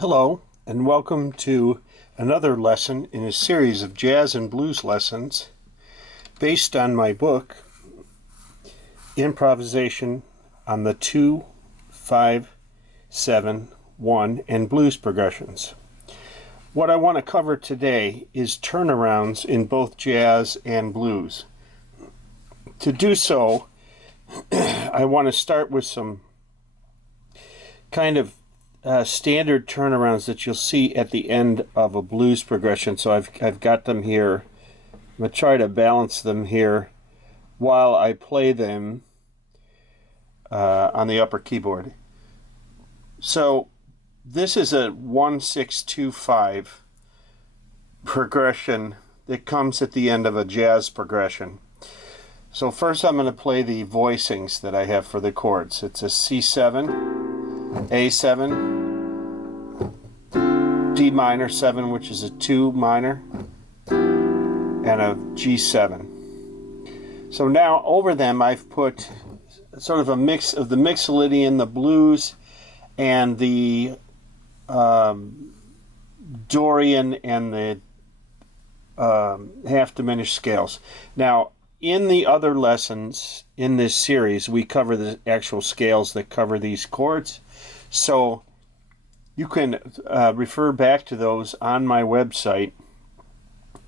Hello, and welcome to another lesson in a series of jazz and blues lessons based on my book, Improvisation on the 2, 5, 7, 1, and Blues Progressions. What I want to cover today is turnarounds in both jazz and blues. To do so, I want to start with some kind of standard turnarounds that you'll see at the end of a blues progression. So I've got them here. I'm going to try to balance them here while I play them on the upper keyboard. So this is a 1-6-2-5 progression that comes at the end of a jazz progression. So first I'm going to play the voicings that I have for the chords. It's a C7, A7, D minor 7, which is a 2 minor, and a G7. So now over them I've put sort of a mix of the Mixolydian, the blues, and the Dorian and the half diminished scales. Now in the other lessons in this series we cover the actual scales that cover these chords. So you can refer back to those on my website,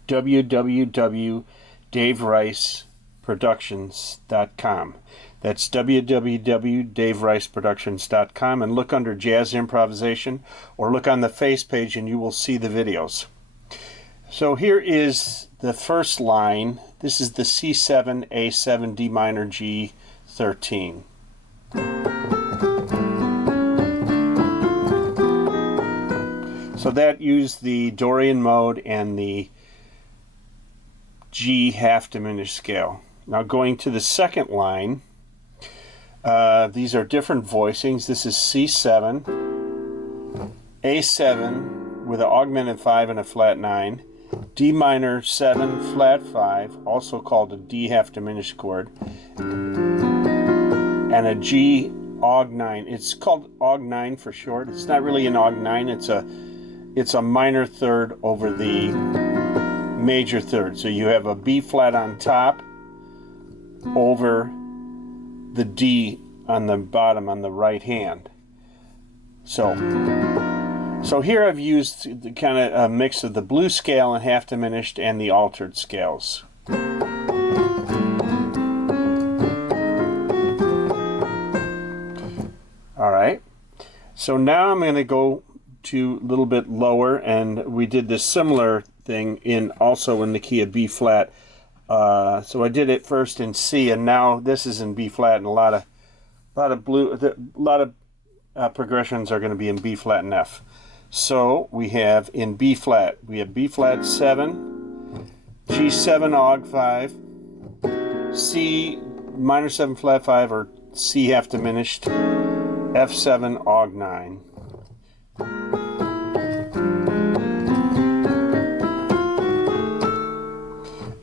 www.davericeproductions.com. That's www.davericeproductions.com, and look under Jazz Improvisation, or look on the face page and you will see the videos. So here is the first line. This is the C7, A7, D minor, G13. So that used the Dorian mode and the G half diminished scale. Now going to the second line, these are different voicings. This is C7, A7 with an augmented 5 and a flat 9, D minor 7 flat 5, also called a D half diminished chord, and a G aug 9. It's called aug 9 for short. It's not really an aug 9. It's a minor third over the major third. So you have a B flat on top over the D on the bottom on the right hand. So here I've used the kind of a mix of the blues scale and half diminished and the altered scales. All right. So now I'm going to go to a little bit lower, and we did this similar thing also in the key of B flat. So I did it first in C, and now this is in B flat, and a lot of progressions are going to be in B flat and F. So we have in B flat, we have B flat 7, G7 aug 5, C minor 7 flat 5 or C half diminished, F7 aug 9.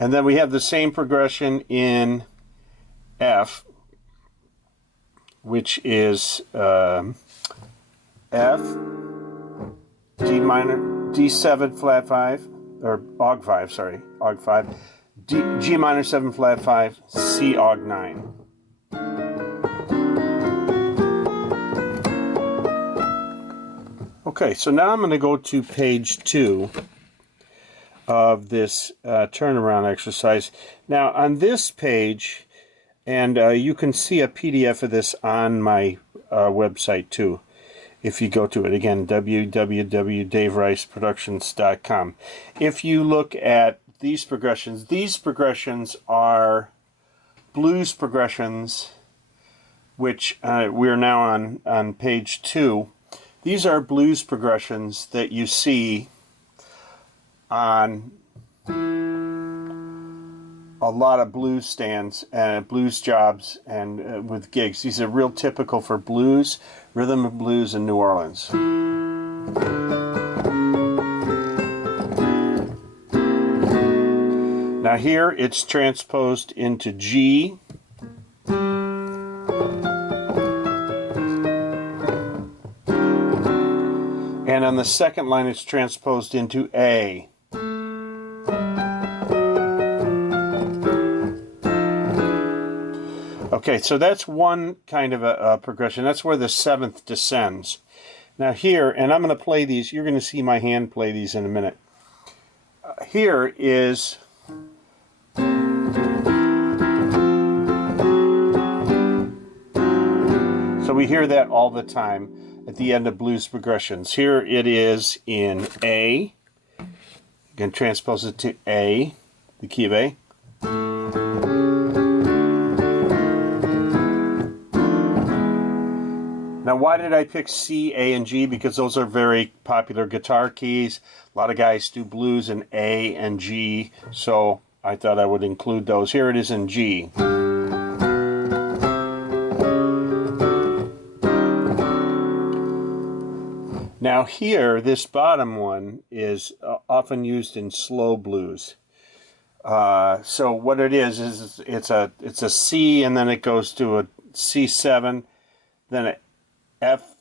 And then we have the same progression in F, which is F, D minor, D7 flat 5, or aug 5, sorry, aug 5, G minor 7 flat 5, C aug 9. Okay, so now I'm going to go to page 2 of this turnaround exercise. Now on this page, and you can see a PDF of this on my website too, if you go to it, again, www.davericeproductions.com. If you look at these progressions are blues progressions, which we're now on page 2. These are blues progressions that you see on a lot of blues stands and blues jobs and with gigs. These are real typical for blues, rhythm and blues in New Orleans. Now here it's transposed into G, And on the second line, it's transposed into A. Okay, so that's one kind of a progression. That's where the 7th descends. Now here, and I'm going to play these. You're going to see my hand play these in a minute. Here is... So we hear that all the time at the end of blues progressions. Here it is in A. You can transpose it to A, the key of A. Now, why did I pick C, A, and G? Because those are very popular guitar keys. A lot of guys do blues in A and G, so I thought I would include those. Here it is in G. Now here, this bottom one is often used in slow blues. So what it is it's a C, and then it goes to a C7, then an F,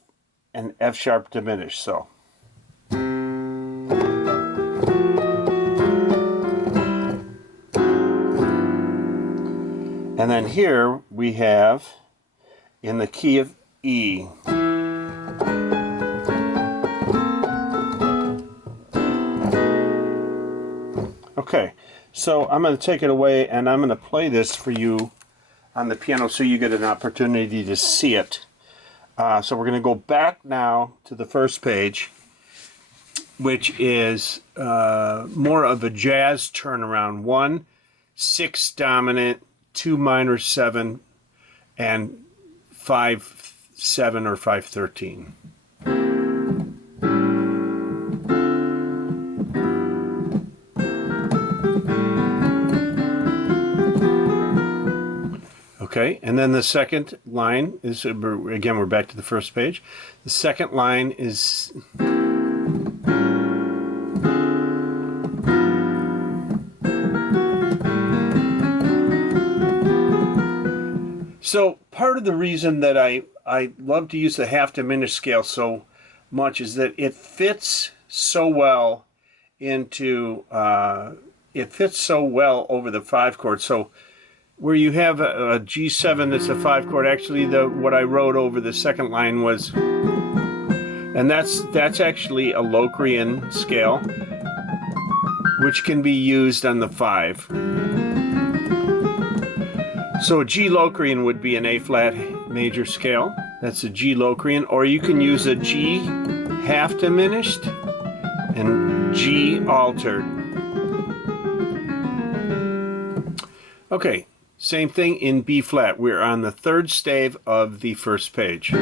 and F sharp diminished. So. And then here we have in the key of E. Okay, so I'm going to take it away and I'm going to play this for you on the piano so you get an opportunity to see it. So we're going to go back now to the first page, which is more of a jazz turnaround. 1, 6 dominant, 2 minor 7, and 5, 7 or 5, 13. Okay, and then the second line is, again, we're back to the first page. The second line is... So part of the reason that I love to use the half diminished scale so much is that it fits so well into, it fits so well over the 5 chord. So where you have a G7 that's a 5 chord, actually what I wrote over the second line was, and that's actually a Locrian scale, which can be used on the 5. So a G Locrian would be an A flat major scale. That's a G Locrian, or you can use a G half diminished and G altered. Okay. Same thing in B flat. We're on the 3rd stave of the first page.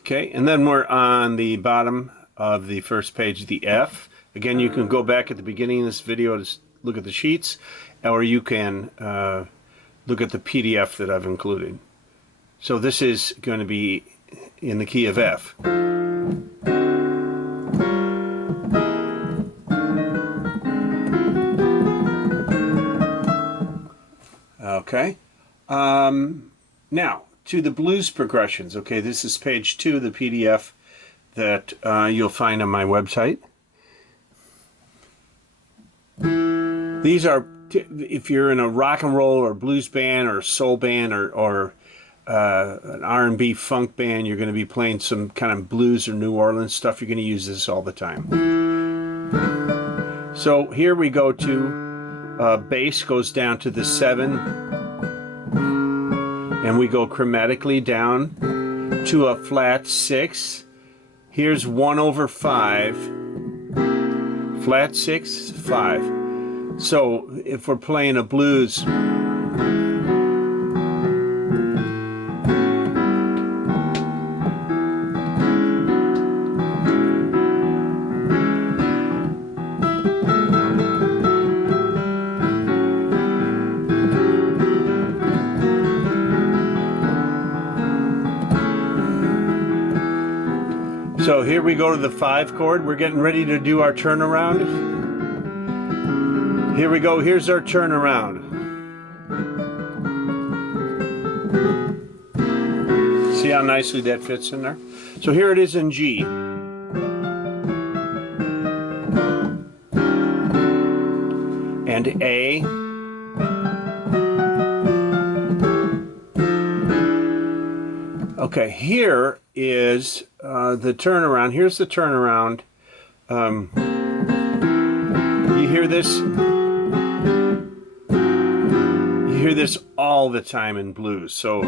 Okay, and then we're on the bottom of the first page, the F. Again, you can go back at the beginning of this video to look at the sheets, or you can look at the PDF that I've included. So this is going to be in the key of F. Okay, now to the blues progressions. Okay, this is page 2 of the PDF that you'll find on my website. These are, if you're in a rock and roll or blues band or soul band or an R&B funk band, you're going to be playing some kind of blues or New Orleans stuff. You're going to use this all the time. So here we go to bass goes down to the 7. And we go chromatically down to a flat 6. Here's 1 over 5, flat 6, 5. So if we're playing a blues, so here we go to the 5 chord. We're getting ready to do our turnaround. Here we go. Here's our turnaround. nicely that fits in there? So here it is in G. And A. Okay, here is the turnaround. Here's the turnaround. You hear this? You hear this all the time in blues. So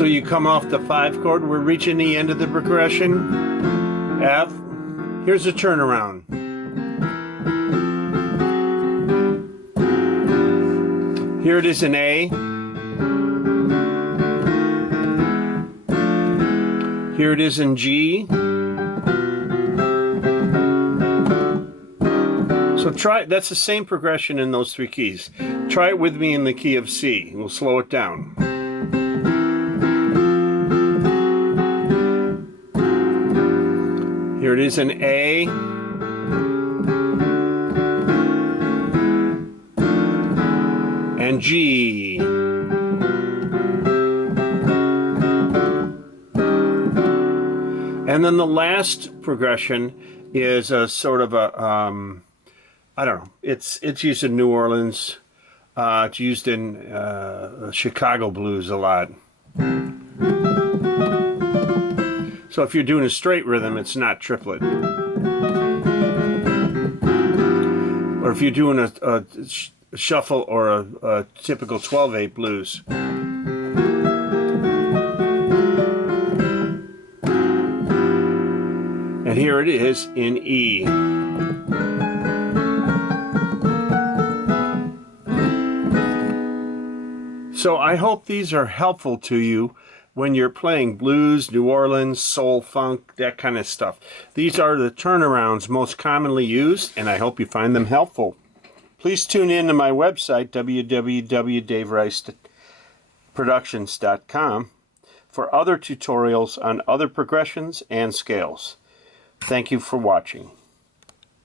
So you come off the 5 chord, we're reaching the end of the progression. F. Here's a turnaround. Here it is in A. Here it is in G. So try, that's the same progression in those 3 keys. Try it with me in the key of C. We'll slow it down. Here it is in A. And G. And then the last progression is a sort of a, I don't know, it's used in New Orleans. It's used in Chicago blues a lot. So if you're doing a straight rhythm, it's not triplet. Or if you're doing a shuffle or a typical 12/8 blues. And here it is in E. So I hope these are helpful to you when you're playing blues, New Orleans, soul, funk, that kind of stuff. These are the turnarounds most commonly used, and I hope you find them helpful. Please tune in to my website, www.davericeproductions.com, for other tutorials on other progressions and scales. Thank you for watching.